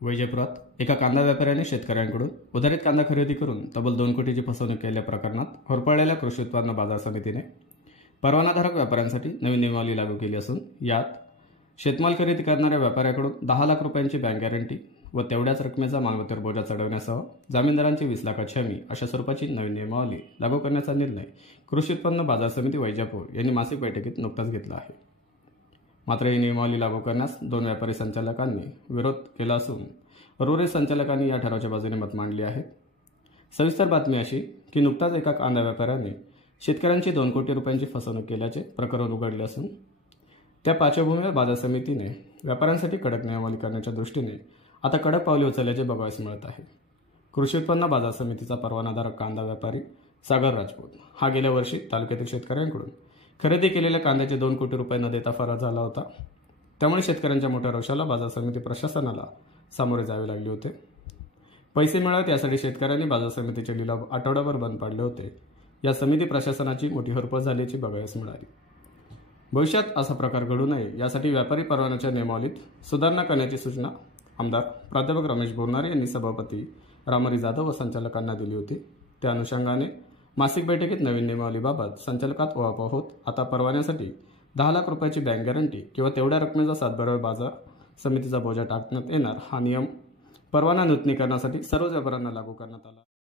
वैजपुरात एका कांदा व्यापाऱ्याने शेतकऱ्यांकडून उधारीत कांदा खरेदी करून तब्बल 2 कोटीची फसवणूक केल्या प्रकरणात होरपळलेल्या कृषी उत्पन्न बाजार समितीने परवानाधारक व्यापाऱ्यांसाठी नवीन नियमावली लागू केली असून यात शेतमाल खरेदी करणाऱ्या व्यापाऱ्याकडून 10 लाख रुपयांची बँक गॅरंटी व तेवढ्याच रकमेचा मालमत्तेवर बोजा चढवण्यासह जामीनदारांची 20 लाखाची हमी अशा स्वरूपाची नवीन नियमावली लागू करण्याचा निर्णय कृषी उत्पन्न बाजार समिती वैजापूर यांनी मासिक बैठकीत नुकताच घेतला आहे। मात्र ही नियमावली लागू करण्यास 2 व्यापारी संचालकांनी विरोध केला असून उर्वरित संचालकांनी या ठरावाच्या बाजूने मत मांडली आहे। सविस्तर बातमी अशी की नुकताच एका कांदा व्यापाऱ्याने शेतकऱ्यांची 2 कोटी रुपयांची फसवणूक केल्याचे प्रकरण उघडले असून त्या पार्श्वभूमीवर बाजार समितीने व्यापाऱ्यांसाठी कडक नियमावली करण्याच्या दृष्टीने आता कडक पावले उचलल्याचे बघावयास मिळत आहे। कृषी उत्पन्न बाजार समितीचा परवानाधारक कांदा व्यापारी सागर राजपूत हा गेल्या वर्षी तालुक्यातील शेतकऱ्यांकडून खरेदी केलेल्या कांद्याचे 2 कोटी रुपये न देता फरार झाला होता। त्यामुळे शेतकऱ्यांच्या मोठ्या रोषाला बाजार समिती प्रशासनाला सामोरे जावे लागले होते। पैसे मिळवत यासाठी शेतकऱ्यांनी बाजार समितीचे लिलाव आठवडाभर बंद पाडले होते। या समिती प्रशासनाची मोठी हरपत झाल्याची बघायला मिळाली। भविष्यात असा प्रकार घडू नये यासाठी व्यापारी परवान्याच्या नियमावलीत सुधारणा करण्याची सूचना आमदार प्राध्यापक रमेश बोरनारे यांनी सभापती रामहरी जाधव व संचालकांना दिली होती। त्या अनुषंगाने मासिक बैठकीत नवीन नियमावलीबाबत संचालकात उहापोह होत आता परवान्यासाठी 10 लाख रुपयाची बँक गॅरंटी किंवा तेवढ्या रकमेचा सातबारा बाजार समितीचा बोजा टाकण्यात येणार हा नियम परवाना नूतनीकरणासाठी सर्व व्यापाऱ्यांना लागू करण्यात आला।